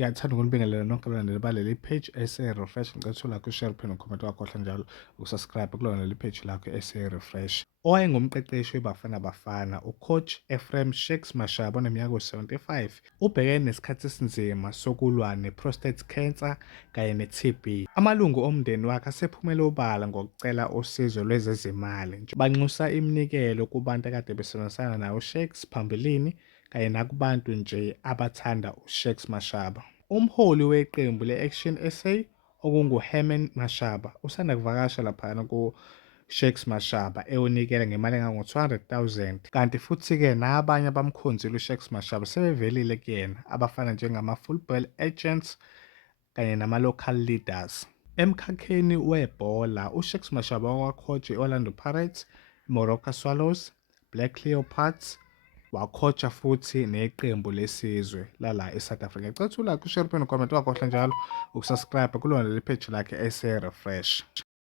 Ngiyathanda ukunibingelela nonke abalandeli baleli page ese-refresh. Ngicela uthola ku-share uphinde ukhomenti wakho njalo ukusubscribe kulona leli page lakho ese-refresh. Owayengumqeqeshi weBafana Bafana uCoach Ephraim Shakes Mashaba oneminyaka ewu-75 ubhekene nesikhathi esinzima sokulwa ne-prostate cancer kanye ne-TB. Amalungu omndeni wakhe asephumele obala ngokucela usizo lwezezimali. Banxusa iminikelo kubantu akade besebenzisana naye uShakes phambilini kanye nakubantu nje abathanda uShakes Mashaba. Umholi weqembu le-Action SA okungu-Herman Mashaba usanda kuvakasha laphana ku-Shakes Mashaba eyonikela ngemali engango-200,000 kanti futhi-ke nabanye abamkhonzile uShakes Mashaba sebevelile kuyena abafana njengama-football agents kanye nama-local leaders. Emkhakheni webhola uShakes Mashaba wakhoja i-Orlando Pirates, Moroka Swallows, Black Leopards, wakhoja futhi neqembu lesizwe lala eSouth Africa. Ngicela uthula ku-share uphinde ukhomenti wakho njalo ukusubscribe kulona leli page lakhe ese-refresh.